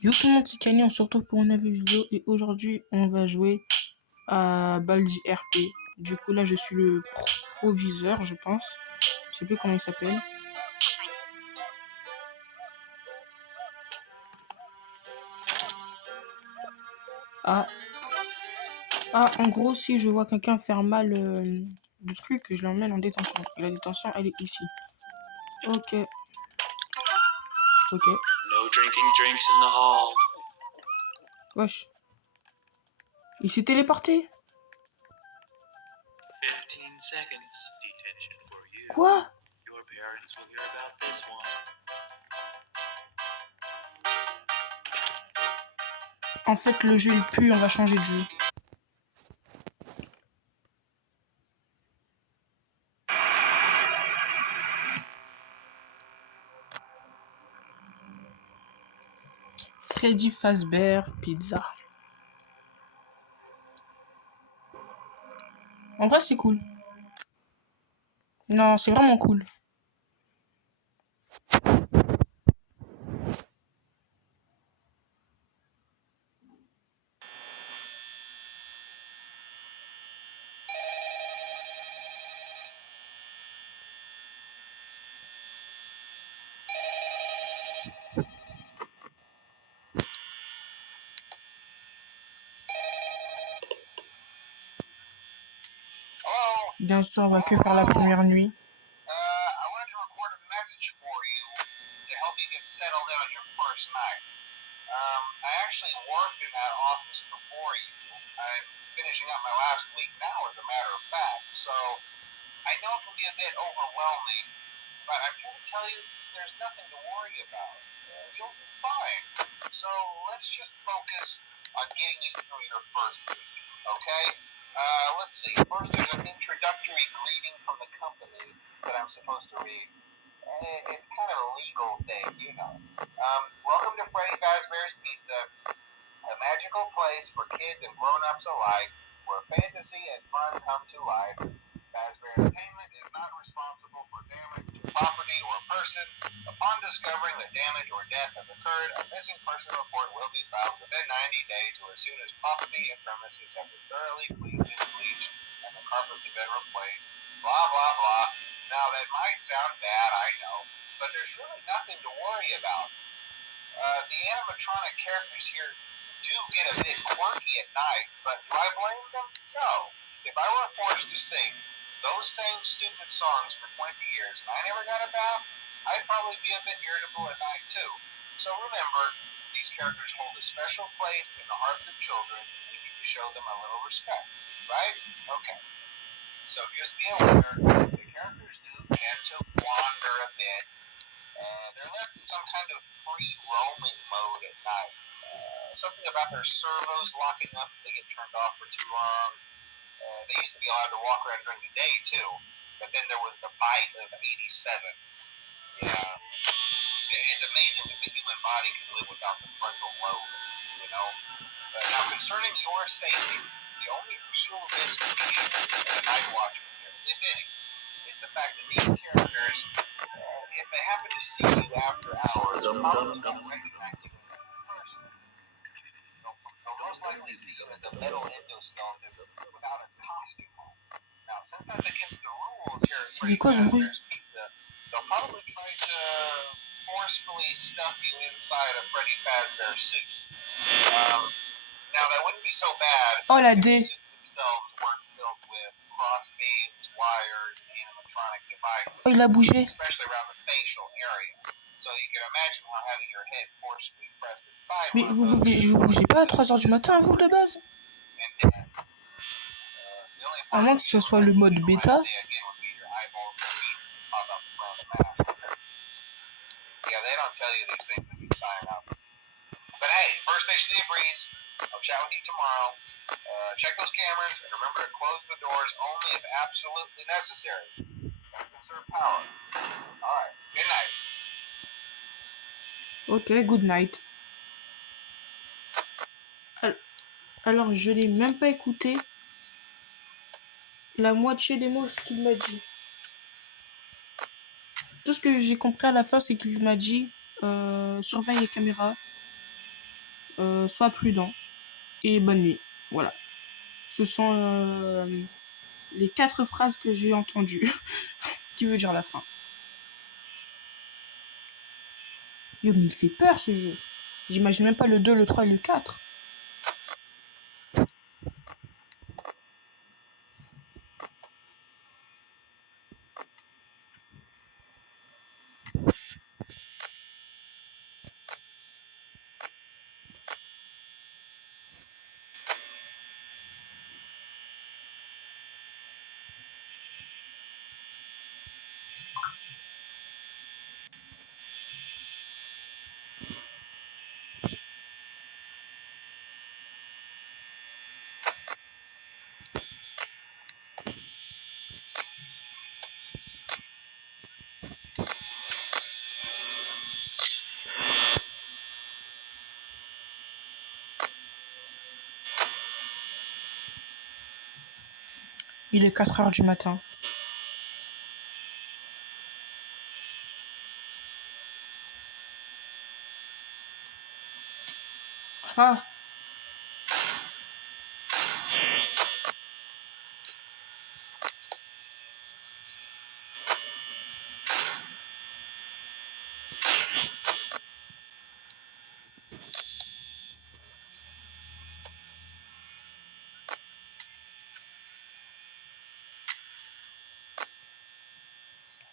Yo tout le monde, c'est Kanye, on se retrouve pour une nouvelle vidéo et aujourd'hui on va jouer à Baldi RP. Du coup là je suis le proviseur je pense. Je sais plus comment il s'appelle. Ah. Ah, en gros si je vois quelqu'un faire mal du truc, je l'emmène en détention. Et la détention elle est ici. Ok. Ok. No drinking drinks in the hall. Wesh. Il s'est téléporté. 15 seconds detention for you. Quoi? Your parents will hear about this one. En fait le jeu il pue, on va changer de jeu. Freddy Fazbear Pizza. En vrai c'est cool. Non, c'est vraiment cool. Bien sûr, on va que faire la première nuit. I wanted to record a message for you to help you get settled in on your first night. I actually worked in that office before you. I'm finishing up my last week now, as a matter of fact, so I know it can be a bit overwhelming, but I'm here to tell you there's nothing to worry about. You'll be fine. So let's just focus on getting you through your first week, okay? Let's see. First, there's an introductory greeting from the company that I'm supposed to read. It's kind of a legal thing, you know. Welcome to Freddy Fazbear's Pizza, a magical place for kids and grown-ups alike, where fantasy and fun come to life. Fazbear Entertainment is not responsible for damage to property or person. Upon discovering that damage or death has occurred, a missing person report will be filed within 90 days or as soon as property and premises have been thoroughly cleaned and bleached and the carpets have been replaced. Blah, blah, blah. Now, that might sound bad, I know, but there's really nothing to worry about. The animatronic characters here do get a bit quirky at night, but do I blame them? No. If I were forced to sing those same stupid songs for 20 years and I never got a bath, I'd probably be a bit irritable at night too. So remember, these characters hold a special place in the hearts of children, and we need to show them a little respect, right? Okay. So just be aware, the characters do tend to wander a bit, and they're left in some kind of free roaming mode at night. Something about their servos locking up if they get turned off for too long. They used to be allowed to walk around during the day too, but then there was the bite of 87. Yeah. It's amazing that the human body can live without the frontal lobe, you know? Now, concerning your safety, the only real risk to you as a night watchman here, if any, is the fact that these characters, if they happen to see you after hours, they'll probably not recognize you as a person. They'll most likely see you as a metal endoskeleton without its costume on. Now, since that's against the rules here at Freddy Fazbear's Pizza, they'll probably try to forcefully stuff you inside a Freddy Fazbear suit. Now, that wouldn't be so bad if the suits themselves weren't filled with cross beams, wires, and animatronic devices. Oh, il a bougé. Especially around the facial area. So you can imagine how having your head forcefully pressed inside Mais vous bougez pas à 3h du matin, vous, de base? À moins que ce soit le mode bêta. Yeah, they don't tell you these things when you sign up. But hey, first station of the breeze. I'll chat with you tomorrow. Check those cameras and remember to close the doors only if absolutely necessary. Don't conserve power. Alright, good night. Ok, good night. Alors, je l'ai même pas écouté la moitié des mots ce qu'il m'a dit. Tout ce que j'ai compris à la fin, c'est qu'il m'a dit surveille les caméras, sois prudent et bonne nuit. Voilà. Ce sont les 4 phrases que j'ai entendues qui veut dire la fin. Yo, mais il fait peur ce jeu. J'imagine même pas le 2, le 3 et le 4. Il est 4 heures du matin. Ah,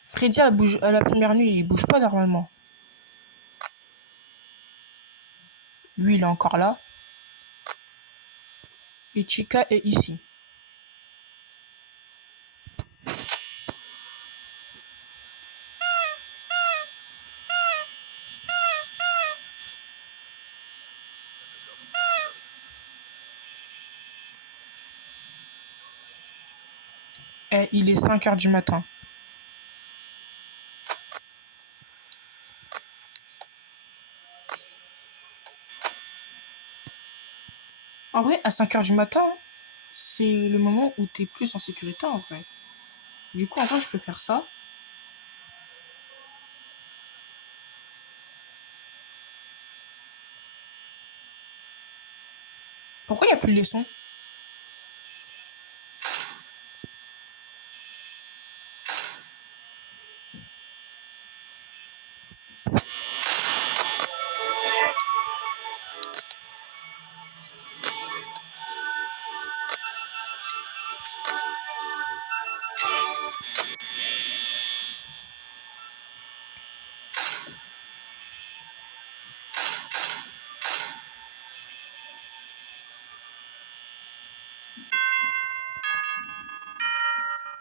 Freddy à la première nuit, il bouge pas normalement. Lui, il est encore là. Et Chica est ici. Et il est 5 heures du matin. En vrai, à 5 heures du matin, c'est le moment où t'es plus en sécurité en vrai. Du coup, en vrai, je peux faire ça. Pourquoi il n'y a plus les sons?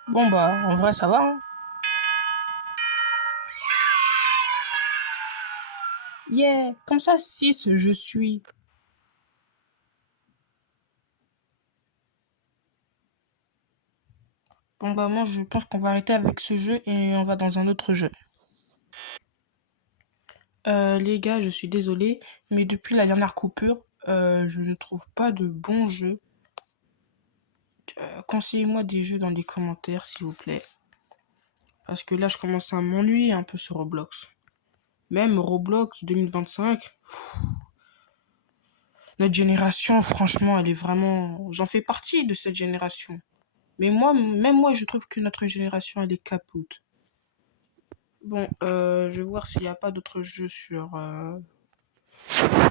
Bon bah, en vrai, ça va. Hein. Yeah, comme ça, 6, je suis. Bon bah, moi, je pense qu'on va arrêter avec ce jeu et on va dans un autre jeu. Les gars, je suis désolée, mais depuis la dernière coupure, je ne trouve pas de bons jeux. Conseillez-moi des jeux dans les commentaires, s'il vous plaît. Parce que là, je commence à m'ennuyer un peu sur Roblox. Même Roblox 2025, notre génération, franchement, elle est vraiment... J'en fais partie de cette génération. Mais moi, même moi, je trouve que notre génération, elle est capote. Bon, je vais voir s'il n'y a pas d'autres jeux sur...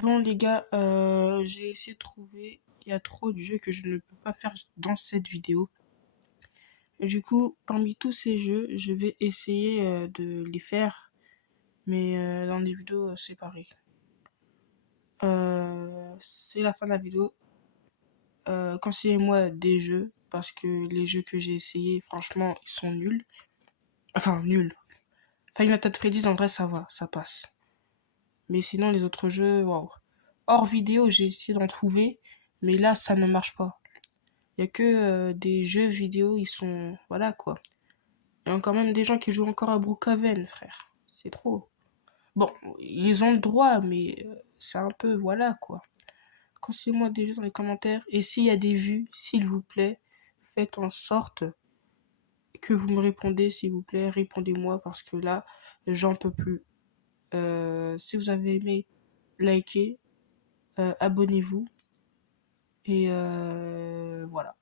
Bon, les gars, j'ai essayé de trouver... Il y a trop de jeux que je ne peux pas faire dans cette vidéo. Et du coup, parmi tous ces jeux, je vais essayer de les faire, mais dans des vidéos séparées. C'est la fin de la vidéo. Conseillez-moi des jeux, parce que les jeux que j'ai essayés, franchement, ils sont nuls. Enfin, nuls. Five Nights at Freddy's, en vrai, ça va, ça passe. Mais sinon, les autres jeux, waouh. Hors vidéo, j'ai essayé d'en trouver, mais là, ça ne marche pas. Il y a que des jeux vidéo, ils sont... Voilà, quoi. Il y a quand même des gens qui jouent encore à Brookhaven, frère. C'est trop. Bon, ils ont le droit, mais c'est un peu... Voilà, quoi. Conseillez-moi des jeux dans les commentaires. Et s'il y a des vues, s'il vous plaît, faites en sorte que vous me répondez, s'il vous plaît. Répondez-moi parce que là, j'en peux plus. Si vous avez aimé, likez, abonnez-vous. Et voilà.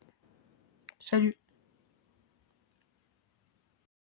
Salut!